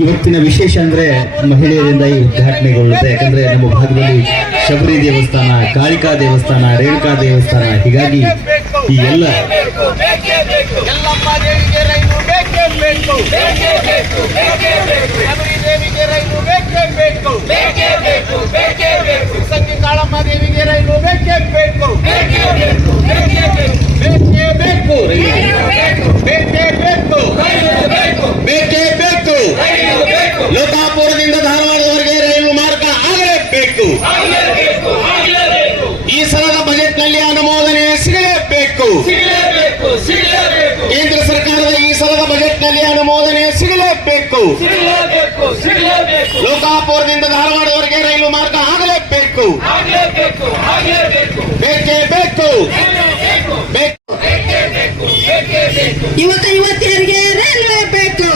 ಇವತ್ತಿನ ವಿಶೇಷ ಅಂದ್ರೆ ಮಹಿಳೆಯರಿಂದ ಈ ಉದ್ಘಾಟನೆಗೊಳ್ಳುತ್ತೆ. ಯಾಕಂದ್ರೆ ನಮ್ಮ ಭಾಗದಲ್ಲಿ ಶಬರಿ ದೇವಸ್ಥಾನ, ಕಾಳಿಕಾ ದೇವಸ್ಥಾನ, ರೇಣುಕಾ ದೇವಸ್ಥಾನ, ಹೀಗಾಗಿ ಈ ಎಲ್ಲ ಕಾಳಮ್ಮ ದೇವಿಗೆ ರೈಲು ಬೇಕೇ ಬೇಕು, ಬೇಕೇ ಬೇಕು, ಬೇಕೇ ಬೇಕು. ಲೋಕಾಪುರದಿಂದ ಧಾರವಾಡದವರೆಗೆ ರೈಲು ಮಾರ್ಗ ಆಗಲೇಬೇಕು. ಈ ಸಲದ ಬಜೆಟ್ ನಲ್ಲಿ ಅನುಮೋದನೆ ಸಿಗಲೇಬೇಕು. ಕೇಂದ್ರ ಸರ್ಕಾರದ ಈ ಸಲದ ಬಜೆಟ್ ನಲ್ಲಿ ಅನುಮೋದನೆ ಸಿಗಲೇಬೇಕು. ಲೋಕಾಪುರದಿಂದ ಧಾರವಾಡದವರೆಗೆ ರೈಲು ಮಾರ್ಗ ಆಗಲೇಬೇಕು. ಬೇಕೇ ಬೇಕು. ಯುವಕ ಯುವತಿಯರಿಗೆ ರೈಲ್ವೆ ಬೇಕು.